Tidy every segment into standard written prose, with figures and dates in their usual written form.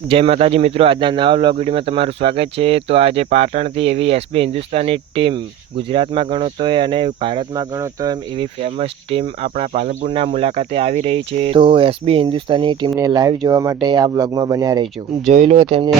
જય માતાજી મિત્રો, આજના નવા વ્લોગ વિડીયોમાં તમારું સ્વાગત છે। તો આજે પાટણથી એવી એસબી હિન્દુસ્તાની ટીમ ગુજરાતમાં ગણો તો અને ભારતમાં ગણો તો એવી ફેમસ ટીમ આપણા પાલનપુરના મુલાકાતે આવી રહી છે। તો એસબી હિન્દુસ્તાની ટીમને લાઈવ જોવા માટે આ વ્લોગમાં બન્યા રહેજો। જોઈ લો તેમની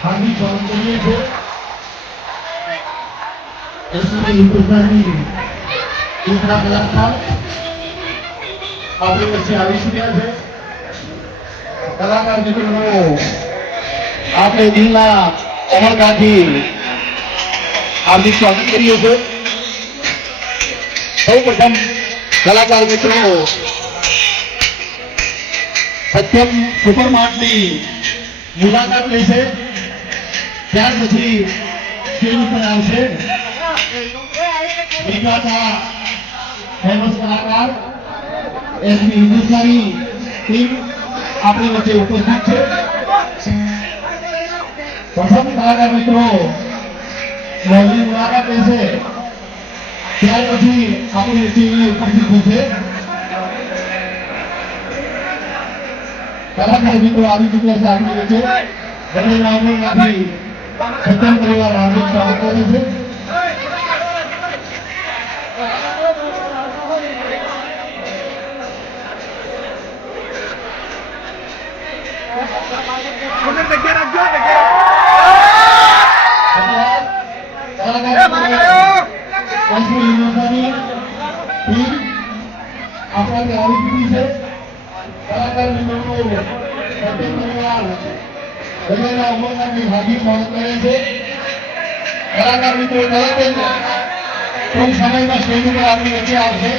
हार्दिक स्वागत करिए थे एसबी हिंदुस्तानी दूसरा कलाकार आपके बच्चे આવી ચૂક્યા છે। કલાકાર મિત્રો આપણે દિલના ઉમળકાથી હાર્દિક સ્વાગત કરીએ છીએ। સૌપ્રથમ કલાકાર મિત્રો સત્યમ સુપરમાર્ટની મુલાકાત લેશે, ત્યાર પછી સ્ટેજ ઉપર આવશે ગુજરાતના ફેમસ કલાકાર એસબી હિન્દુસ્તાની ટીમ આપણી વચ્ચે ઉપસ્થિત છે। પ્રથમ કલાકાર મિત્રો મોલની મુલાકાત લેશે, ત્યાર પછી આપણી વચ્ચે ઉપસ્થિત થશે કલાકાર મિત્રો આવી ચૂક્યા છે આપણી વચ્ચે। બધાના ઉમળકાથી સત્યમ પરિવાર હાર્દિક સ્વાગત કરે છે। આપણાથી આવી ચૂકી છે। કલાકાર મિત્રો સત્યમ પરિવાર બધાના ઉમળકાથી હાર્દિક સ્વાગત કરે છે। કલાકાર મિત્રો તરત જ ટૂંક સમયમાં સ્ટેજ ઉપર આપણી વચ્ચે આવશે।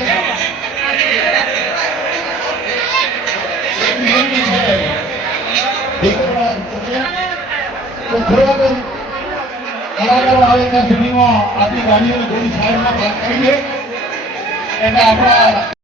કલાકારો આવે ત્યાં સુધીમાં આપણી ગાડીઓને થોડી સાઈડમાં પાર્ક કરીએ એટલે આપણા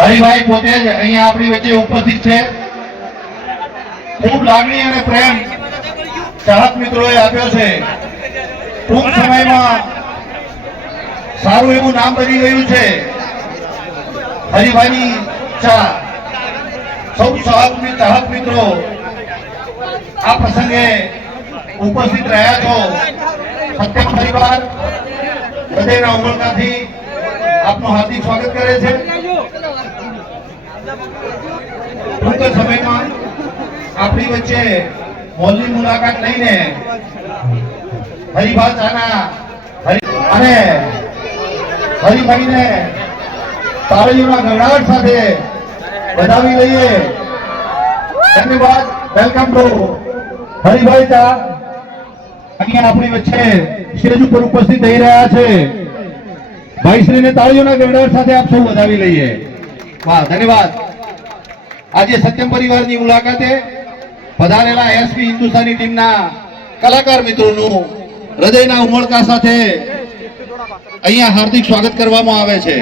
હરિભાઈ પોતે જ અહીંયા આપણી વચ્ચે ઉપસ્થિત છે। ખૂબ લાગણી અને પ્રેમ ચાહક મિત્રોએ આપ્યો છે। ટૂંક સમયમાં સારું એવું નામ બની ગયું છે હરિભાઈની ચા। સૌ ચાહક મિત્રો આ પ્રસંગે ઉપસ્થિત રહ્યા છો। સત્યમ પરિવાર હૃદયના ઉમળકાથી આપનું હાર્દિક સ્વાગત કરે છે। ટૂંક સમયમાં આપણી વચ્ચે મોલની મુલાકાત લઈને હરિભા ચાના અને હરિભાઈને તાળીઓના ગણગાટ સાથે વધાવી લઈએ। ધન્યવાદ। વેલકમ ટુ હરિભાઈ ચા અહીંયા આપણી વચ્ચે સ્ટેજ ઉપર ઉપસ્થિત થઈ રહ્યા છે। ભાઈશ્રીને તાળીઓના ગણગાટ સાથે આપ સૌ વધાવી લઈએ। વાહ, ધન્યવાદ। આજે સત્યમ પરિવારની મુલાકાતે પધારેલા એસબી હિન્દુસ્તાની ટીમના કલાકાર મિત્રોનું હૃદયના ઉમળકા સાથે અહીંયા હાર્દિક સ્વાગત કરવામાં આવે છે।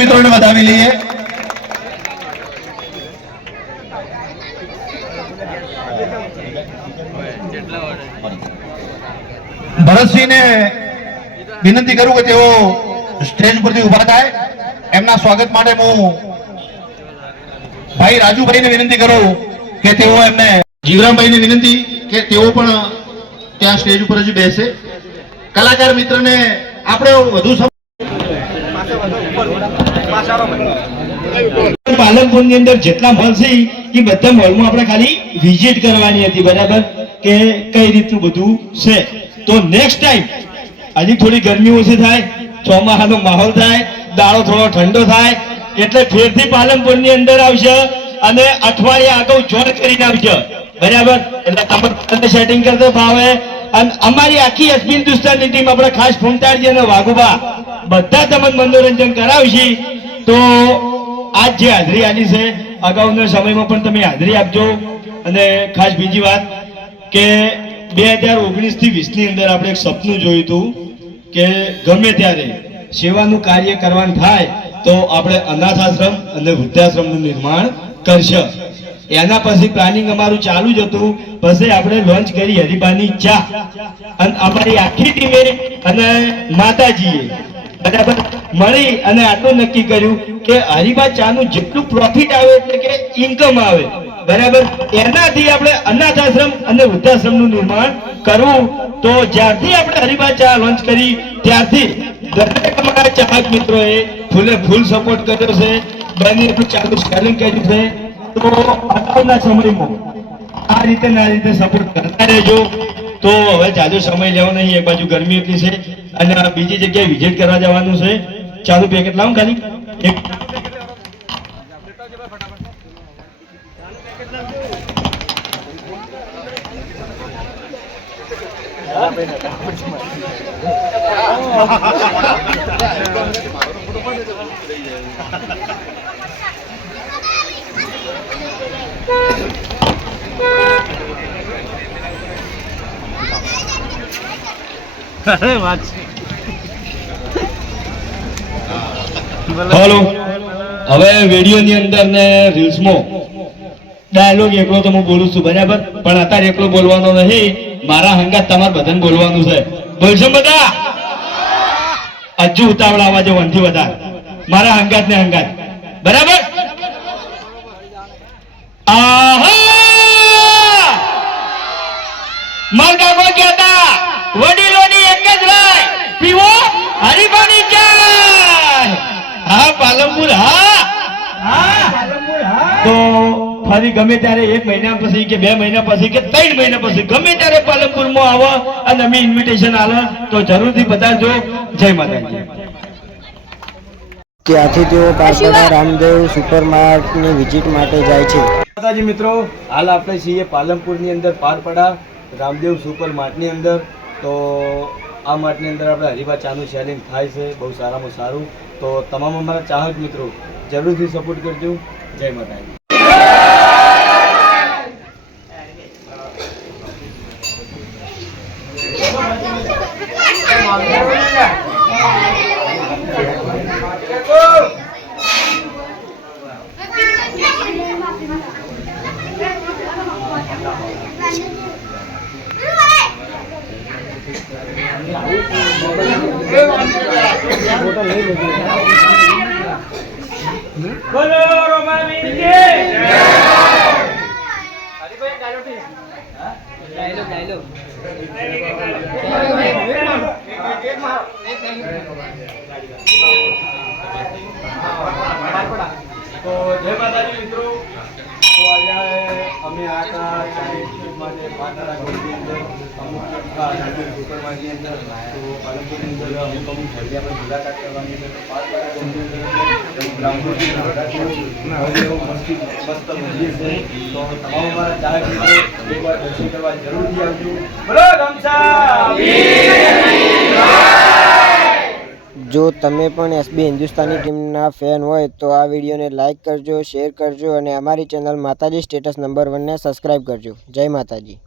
મિત્રોને વધાવી લઈએ। ભરતસિંહને વિનંતી કરું કે તેઓ સ્ટેજ પરથી ઉભા થાય। એમના સ્વાગત માટે હું ભાઈ રાજુભાઈને વિનંતી કરું કે તેઓ એમને જીવરામભાઈને વિનંતી કે તેઓ પણ ત્યાં સ્ટેજ ઉપર જ બેસે। કલાકાર મિત્રને આપણે વધુ પાલનપુરની અંદર જેટલા મોલ છે એ બધા મોલમાં આપણે ખાલી વિઝિટ કરવાની હતી, બરાબર, કે કઈ રીતનું બધું છે। તો નેક્સ્ટ ટાઈમ હજી થોડી ગરમી ઓછી થાય, ચોમાસાનો માહોલ થાય, દાડો થોડો ઠંડો થાય એટલે ફેરથી પાલનપુરની અંદર આવશે અને અઠવાડિયા અગાઉ જોઈન કરીને આવશે, બરાબર? એટલે તમારે સેટિંગ કરતો ફાવે. અને અમારી આખી એસબી હિન્દુસ્તાનની ટીમ આપણે ખાસ ફૂમતાડજી અને વાઘુબા બધા તમને મનોરંજન કરાવશી. તો આજ જે હાજરી આલી છે અગાઉના સમયમાં પણ તમે હાજરી આપજો. અને ખાસ બીજી વાત કે 2019 થી 20 ની અંદર આપણે એક સપનું જોયું હતું કે ગમે ત્યારે સેવાનું કાર્ય કરવાનું થાય તો આપણે અનાથ આશ્રમ અને વૃદ્ધાશ્રમનું નિર્માણ કરશે. એના પછી પ્લાનિંગ અમારું ચાલુ જ હતું. પછી આપણે લોન્ચ કરી હરિબાની ચા અને અમારી આખી ટીમે અને માતાજીએ બરાબર મળી અને આટલું નક્કી કર્યું કે હરિબા ચાનું જેટલું પ્રોફિટ આવે એટલે કે ઇન્કમ આવે, બરાબર, એનાથી આપણે અનાથ આશ્રમ અને વૃદ્ધાશ્રમનું નિર્માણ કરવું. તો જ્યારથી આપણે હરિબા ચા લોન્ચ કરી ત્યારથી દરેક અમારા ચાહક મિત્રોએ ફૂલે ફૂલ સપોર્ટ કર્યો છે. બને એટલું ચાલુ સ્કેલિંગ કર્યું છે. તો અગાઉના સમયમાં આ રીતે ના રીતે સપોર્ટ કરતા રહેજો. તો હવે જાજો સમય લેવો નહીં. એક બાજુ ગરમી એટલી છે અને આ બીજી જગ્યાએ વિઝિટ કરવા જવાનું છે. ચાલુ પેકેટ લાવું ખાલી એક. હેલો, હવે વિડીયોની અંદર ને રીલ્સમાં ડાયલોગ એકલો તો હું બોલું છું, બરાબર, પણ અત્યારે એકલો બોલવાનો નહીં. મારા હંગાત તમારે બધાને બોલવાનું છે. બોલશો બધા? હજુ ઉતાવળ આવાજે વનથી વધારે મારા હંગાત ને હંગાત, બરાબર? આહા મારા કાકો કહેતા વડીલોની એક જ રાય પીવો હરિભાની ચાય. હા પાલનપુર, હા તો ફરી ગમે ત્યારે 1 મહિના પછી કે 2 મહિના પછી કે 3 મહિના પછી ગમે ત્યારે પાલનપુરમાં આવો અને અમે ઇન્વિટેશન આલો તો જરૂરથી બતાવજો. જય માતાજી. ત્યાંથી તેઓ પારપડા રામદેવ સુપરમાર્ટની વિઝિટ માટે જાય છે. માતાજી મિત્રો, હાલ આપણે છીએ પાલનપુરની અંદર પારપડા રામદેવ સુપરમાર્ટની અંદર. તો આ માર્ટની અંદર આપણે હરિભા ચાનું સેલિંગ થાય છે, બહુ સારામાં સારું. તો તમામ અમારા ચાહક મિત્રો જરૂરથી સપોર્ટ કરજો. જય માતાજી. બોલો રોમાવીર જય. હરિભાઈ ડાયલોગ તો જય માતાજી મિત્રો. તો આજે અમે આખા માટે પાટણા ગોળની અંદર અમુક સુપરમાર્કેટની અંદર તો પાલનપુરની અંદર અમુક જગ્યા પર મુલાકાત કરવાની અંદર પાટણા ગોળની અંદર બ્રાહ્મણજી મસ્ત મંદિર છે. તો તમામ અમારા ચાહક મિત્રો એકવાર દર્શન કરવા જરૂરથી આવજો. બોલો ગમસા. જો તમે પણ એસબી હિન્દુસ્તાની ટીમના ફેન હોય તો આ વિડીયોને લાઇક કરજો, શેર કરજો અને અમારી ચેનલ માતાજી સ્ટેટસ નંબર 1 ને સબસ્ક્રાઈબ કરજો. જય માતાજી.